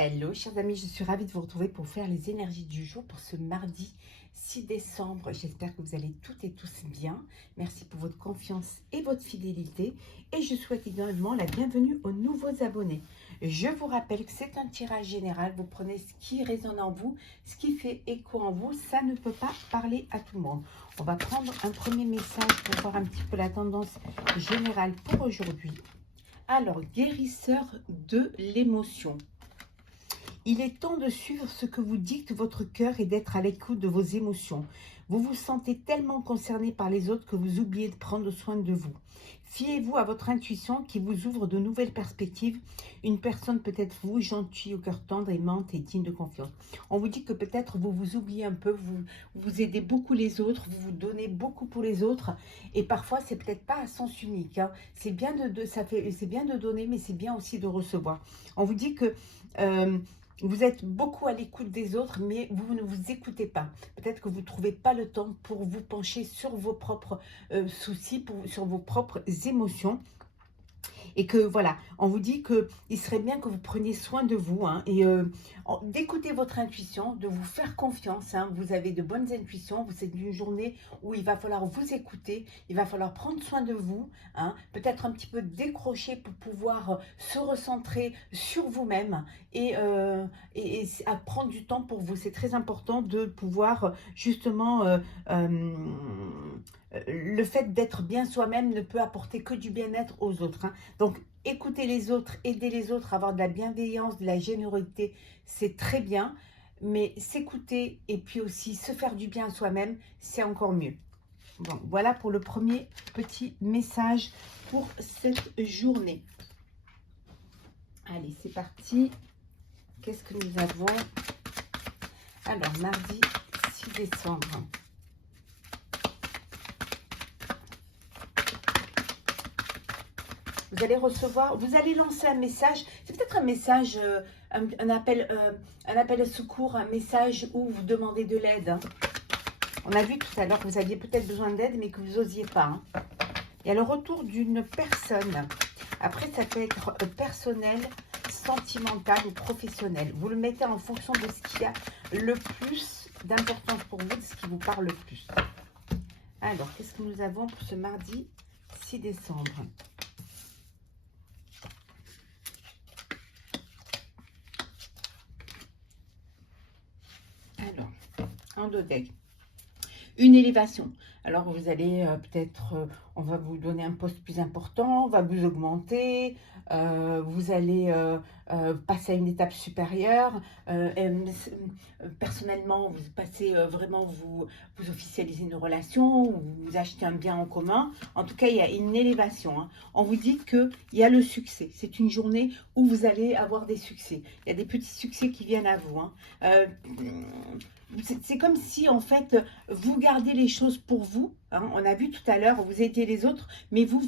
Hello, chers amis, je suis ravie de vous retrouver pour faire les énergies du jour pour ce mardi 6 décembre. J'espère que vous allez toutes et tous bien. Merci pour votre confiance et votre fidélité. Et je souhaite également la bienvenue aux nouveaux abonnés. Je vous rappelle que c'est un tirage général. Vous prenez ce qui résonne en vous, ce qui fait écho en vous. Ça ne peut pas parler à tout le monde. On va prendre un premier message pour voir un petit peu la tendance générale pour aujourd'hui. Alors, guérisseur de l'émotion. Il est temps de suivre ce que vous dicte votre cœur et d'être à l'écoute de vos émotions. Vous vous sentez tellement concerné par les autres que vous oubliez de prendre soin de vous. Fiez-vous à votre intuition qui vous ouvre de nouvelles perspectives. Une personne peut être vous, gentille, au cœur tendre, aimante et digne de confiance. On vous dit que peut-être vous vous oubliez un peu, vous aidez beaucoup les autres, vous vous donnez beaucoup pour les autres. Et parfois, c'est peut-être pas à sens unique. Hein. C'est bien c'est bien de donner, mais c'est bien aussi de recevoir. On vous dit que... vous êtes beaucoup à l'écoute des autres, mais vous ne vous écoutez pas. Peut-être que vous ne trouvez pas le temps pour vous pencher sur vos propres soucis, sur vos propres émotions. Et que voilà, on vous dit qu'il serait bien que vous preniez soin de vous hein, et d'écouter votre intuition, de vous faire confiance. Hein, vous avez de bonnes intuitions. C'est une journée où il va falloir vous écouter, il va falloir prendre soin de vous, hein, peut-être un petit peu décrocher pour pouvoir se recentrer sur vous-même et à prendre du temps pour vous. C'est très important de pouvoir justement... le fait d'être bien soi-même ne peut apporter que du bien-être aux autres. Hein. Donc, écouter les autres, aider les autres, avoir de la bienveillance, de la générosité, c'est très bien. Mais s'écouter et puis aussi se faire du bien à soi-même, c'est encore mieux. Bon, voilà pour le premier petit message pour cette journée. Allez, c'est parti. Qu'est-ce que nous avons? Alors, mardi 6 décembre. Vous allez recevoir, vous allez lancer un message, c'est peut-être un message, un appel à secours, un message où vous demandez de l'aide. Hein. On a vu tout à l'heure que vous aviez peut-être besoin d'aide, mais que vous n'osiez pas. Hein. Il y a le retour d'une personne. Après, ça peut être personnel, sentimental ou professionnel. Vous le mettez en fonction de ce qui a le plus d'importance pour vous, de ce qui vous parle le plus. Alors, qu'est-ce que nous avons pour ce mardi 6 décembre? Alors, en deux decks. Une élévation. Alors, vous allez peut-être, on va vous donner un poste plus important, on va vous augmenter, vous allez passer à une étape supérieure. Personnellement, vous passez vraiment, vous officialisez une relation, vous achetez un bien en commun. En tout cas, il y a une élévation. Hein. On vous dit qu'il y a le succès. C'est une journée où vous allez avoir des succès. Il y a des petits succès qui viennent à vous. Hein. C'est comme si, en fait, vous gardez les choses pour vous. Hein. On a vu tout à l'heure, vous aidez les autres, mais vous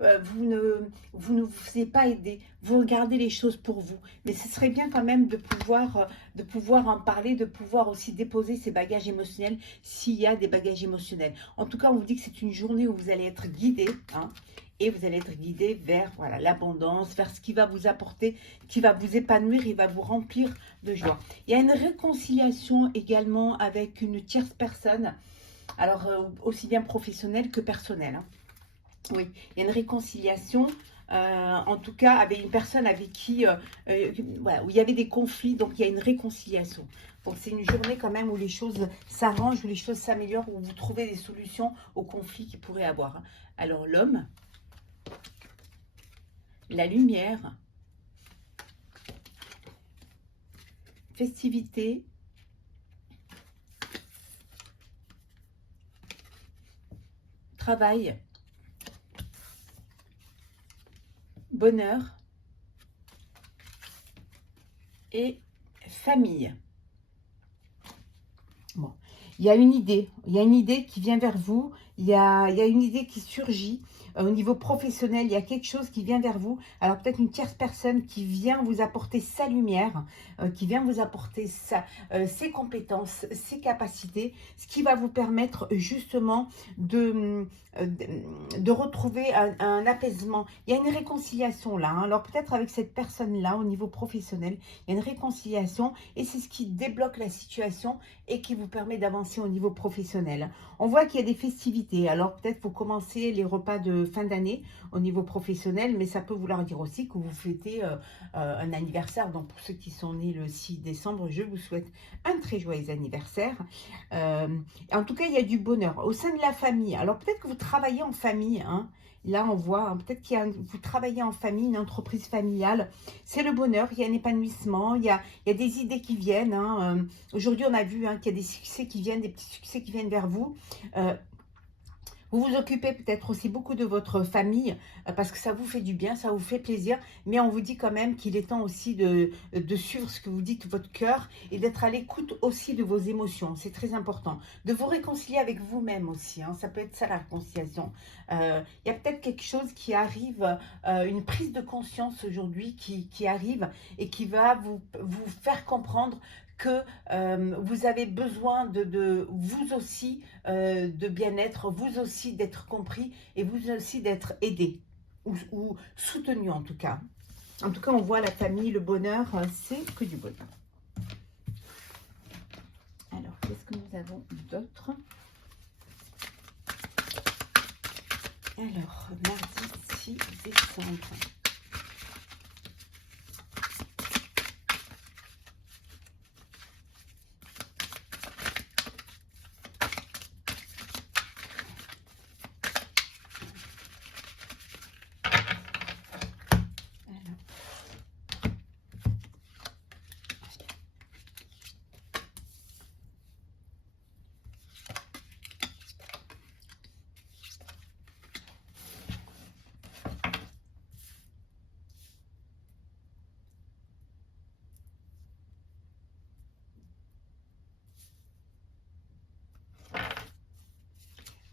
ne vous êtes pas aidé. Vous regardez les choses pour vous. Mais ce serait bien quand même de pouvoir en parler, de pouvoir aussi déposer ces bagages émotionnels s'il y a des bagages émotionnels. En tout cas, on vous dit que c'est une journée où vous allez être guidé. Hein, et vous allez être guidé vers voilà, l'abondance, vers ce qui va vous apporter, qui va vous épanouir, il va vous remplir de joie. Il y a une réconciliation également avec une tierce personne, alors aussi bien professionnelle que personnelle. Hein. Oui, il y a une réconciliation, en tout cas avec une personne avec qui, voilà, où il y avait des conflits, donc il y a une réconciliation. Donc c'est une journée quand même où les choses s'arrangent, où les choses s'améliorent, où vous trouvez des solutions aux conflits qu'il pourrait y avoir. Hein. Alors l'homme, la lumière, festivité, travail, bonheur et famille. Bon, il y a une idée qui vient vers vous, il y a une idée qui surgit. au niveau professionnel, il y a quelque chose qui vient vers vous. Alors peut-être une tierce personne qui vient vous apporter sa lumière, qui vient vous apporter ses compétences, ses capacités, ce qui va vous permettre justement de retrouver un apaisement. Il y a une réconciliation là, hein. Alors peut-être avec cette personne-là au niveau professionnel, il y a une réconciliation et c'est ce qui débloque la situation et qui vous permet d'avancer au niveau professionnel. On voit qu'il y a des festivités. Alors peut-être vous commencez les repas de fin d'année au niveau professionnel, mais ça peut vouloir dire aussi que vous fêtez un anniversaire. Donc pour ceux qui sont nés le 6 décembre, je vous souhaite un très joyeux anniversaire. En tout cas, il y a du bonheur au sein de la famille. Alors peut-être que vous travaillez en famille, hein. Là, on voit, hein, peut-être que vous travaillez en famille, une entreprise familiale. C'est le bonheur, il y a un épanouissement, il y a des idées qui viennent, hein. Aujourd'hui, on a vu, hein, qu'il y a des succès qui viennent, des petits succès qui viennent vers vous. Vous vous occupez peut-être aussi beaucoup de votre famille parce que ça vous fait du bien, ça vous fait plaisir. Mais on vous dit quand même qu'il est temps aussi de suivre ce que vous dites, votre cœur, et d'être à l'écoute aussi de vos émotions. C'est très important. De vous réconcilier avec vous-même aussi, hein. Ça peut être ça la réconciliation. Il y a peut-être quelque chose qui arrive, une prise de conscience aujourd'hui qui arrive et qui va vous faire comprendre que vous avez besoin de vous aussi, de bien-être, vous aussi d'être compris et vous aussi d'être aidé ou soutenu en tout cas. En tout cas, on voit la famille, le bonheur, c'est que du bonheur. Alors, qu'est-ce que nous avons d'autre? Alors, mardi 6 décembre.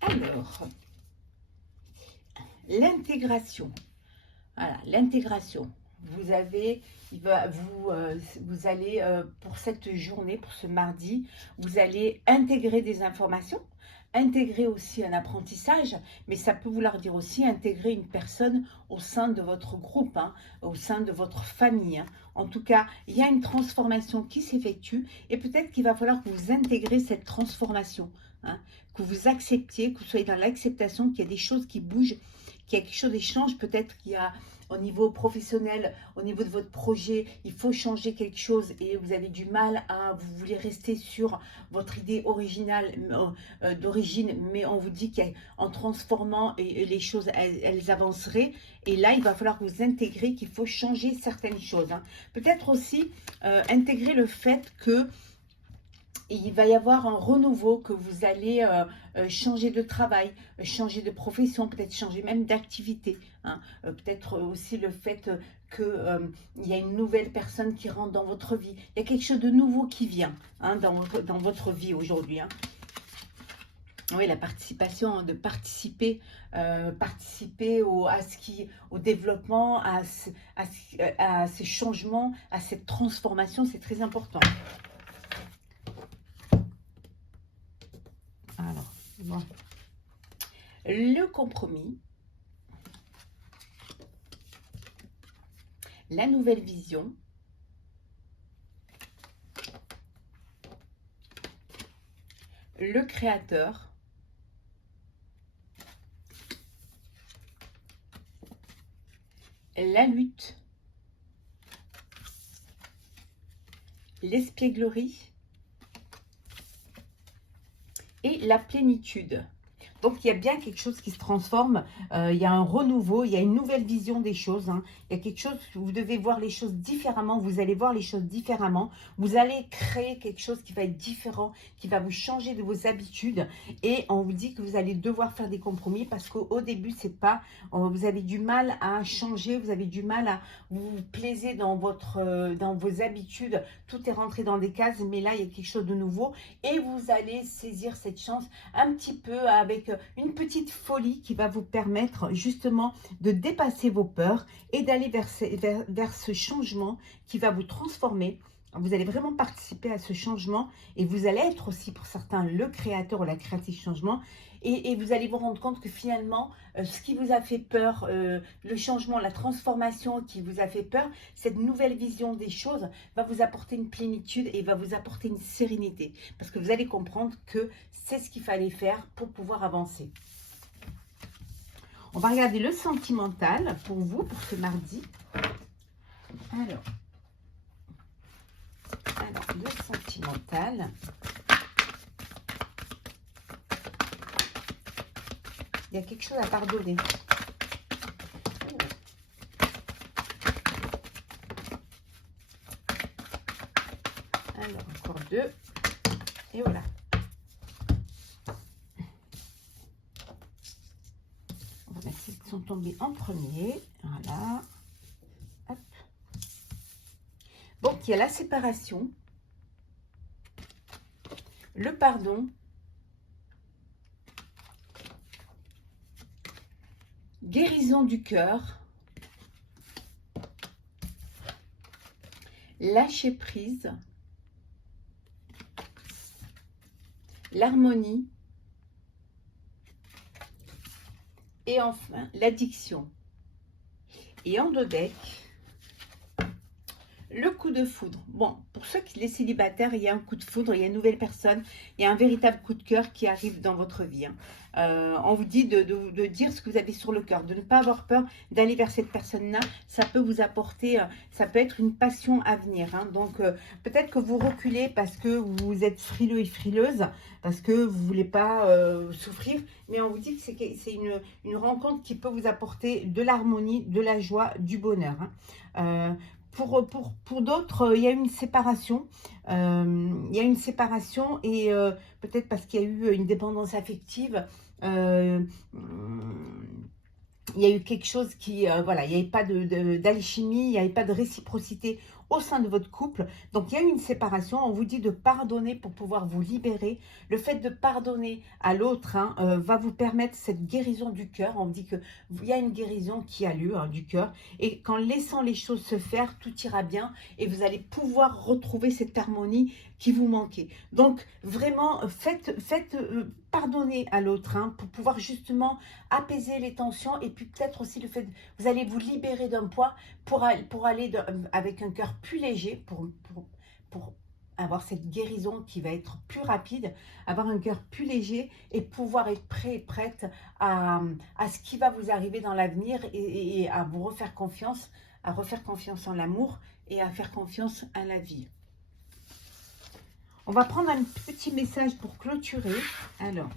Alors, l'intégration. Voilà, l'intégration. Vous avez, vous allez, pour cette journée, pour ce mardi, vous allez intégrer des informations, intégrer aussi un apprentissage, mais ça peut vouloir dire aussi intégrer une personne au sein de votre groupe, hein, au sein de votre famille, hein. En tout cas, il y a une transformation qui s'effectue et peut-être qu'il va falloir que vous intégrez cette transformation, hein, que vous acceptiez, que vous soyez dans l'acceptation, qu'il y a des choses qui bougent, qu'il y a quelque chose qui change, peut-être qu'il y a au niveau professionnel, au niveau de votre projet, il faut changer quelque chose et vous avez du mal vous voulez rester sur votre idée originale d'origine, mais on vous dit qu'en transformant et les choses, elles avanceraient. Et là, il va falloir que vous intégrer qu'il faut changer certaines choses, hein. Peut-être aussi intégrer le fait que il va y avoir un renouveau, que vous allez changer de travail, changer de profession, peut-être changer même d'activité, hein. Peut-être aussi le fait qu'il y a une nouvelle personne qui rentre dans votre vie. Il y a quelque chose de nouveau qui vient, hein, dans votre vie aujourd'hui, hein. Oui, la participation, hein, de participer, au développement, à ces changements, à cette transformation, c'est très important. Alors, bon. Le compromis, la nouvelle vision, le créateur, la lutte, l'espièglerie et la plénitude. Donc, il y a bien quelque chose qui se transforme, il y a un renouveau, il y a une nouvelle vision des choses, hein. Il y a quelque chose, vous devez voir les choses différemment, vous allez voir les choses différemment, vous allez créer quelque chose qui va être différent, qui va vous changer de vos habitudes, et on vous dit que vous allez devoir faire des compromis, parce qu'au début, c'est pas, vous avez du mal à changer, vous avez du mal à vous plaiser dans vos habitudes, tout est rentré dans des cases, mais là, il y a quelque chose de nouveau, et vous allez saisir cette chance un petit peu avec une petite folie qui va vous permettre justement de dépasser vos peurs et d'aller vers ce changement qui va vous transformer. Vous allez vraiment participer à ce changement et vous allez être aussi pour certains le créateur ou la créatrice changement et vous allez vous rendre compte que finalement ce qui vous a fait peur, le changement, la transformation qui vous a fait peur, cette nouvelle vision des choses va vous apporter une plénitude et va vous apporter une sérénité parce que vous allez comprendre que c'est ce qu'il fallait faire pour pouvoir avancer. On va regarder le sentimental pour vous, pour ce mardi. Alors, le sentimental. Il y a quelque chose à pardonner. Alors, encore 2. Et voilà. On va mettre ceux qui sont tombés en premier. Voilà. Hop. Donc, il y a la séparation, le pardon, guérison du cœur, lâcher prise, l'harmonie et enfin l'addiction. Et en dos deck, le coup de foudre. Bon, pour ceux qui les célibataires, il y a un coup de foudre, il y a une nouvelle personne, il y a un véritable coup de cœur qui arrive dans votre vie. On vous dit de dire ce que vous avez sur le cœur, de ne pas avoir peur d'aller vers cette personne-là. Ça peut vous apporter, ça peut être une passion à venir. Donc, peut-être que vous reculez parce que vous êtes frileux et frileuse, parce que vous ne voulez pas souffrir. Mais on vous dit que c'est une rencontre qui peut vous apporter de l'harmonie, de la joie, du bonheur. Pour d'autres, il y a une séparation. Il y a une séparation et peut-être parce qu'il y a eu une dépendance affective. Il y a eu quelque chose qui, voilà, il n'y avait pas d'alchimie, il n'y avait pas de réciprocité au sein de votre couple. Donc, il y a eu une séparation. On vous dit de pardonner pour pouvoir vous libérer. Le fait de pardonner à l'autre va vous permettre cette guérison du cœur. On dit qu'il y a une guérison qui a lieu du cœur. Et qu'en laissant les choses se faire, tout ira bien. Et vous allez pouvoir retrouver cette harmonie qui vous manquait. Donc, vraiment, faites pardonner à l'autre pour pouvoir justement apaiser les tensions. Et puis, peut-être aussi le fait que vous allez vous libérer d'un poids pour aller avec un cœur plus léger, pour avoir cette guérison qui va être plus rapide, avoir un cœur plus léger et pouvoir être prêt et prête à ce qui va vous arriver dans l'avenir et à vous refaire confiance en l'amour et à faire confiance à la vie. On va prendre un petit message pour clôturer. Alors,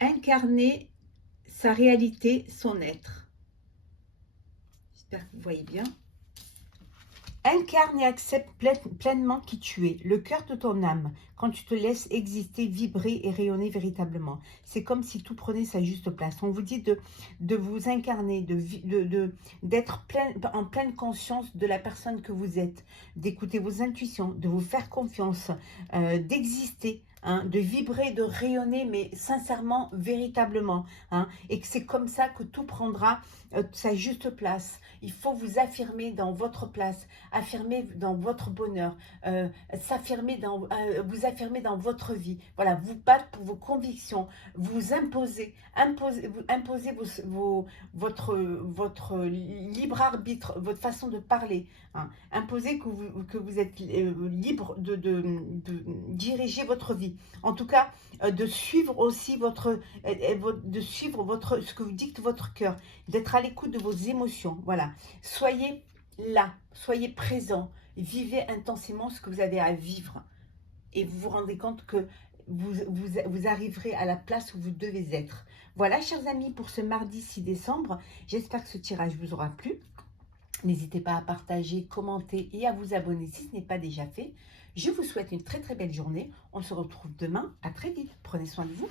incarner sa réalité, son être. J'espère que vous voyez bien. Incarne et accepte pleinement qui tu es, le cœur de ton âme, quand tu te laisses exister, vibrer et rayonner véritablement. C'est comme si tout prenait sa juste place. On vous dit de vous incarner, d'être en pleine conscience de la personne que vous êtes, d'écouter vos intuitions, de vous faire confiance, d'exister. De vibrer, de rayonner, mais sincèrement, véritablement. Et que c'est comme ça que tout prendra sa juste place. Il faut vous affirmer dans votre place, affirmer dans votre bonheur, vous affirmer dans votre vie. Voilà, vous battre pour vos convictions, vous imposer votre libre arbitre, votre façon de parler. Imposer que vous êtes libre de diriger votre vie. En tout cas, de suivre aussi ce que vous dicte votre cœur, d'être à l'écoute de vos émotions. Voilà, soyez là, soyez présent, vivez intensément ce que vous avez à vivre et vous vous rendez compte que vous arriverez à la place où vous devez être. Voilà, chers amis, pour ce mardi 6 décembre. J'espère que ce tirage vous aura plu. N'hésitez pas à partager, commenter et à vous abonner si ce n'est pas déjà fait. Je vous souhaite une très très belle journée. On se retrouve demain. À très vite. Prenez soin de vous.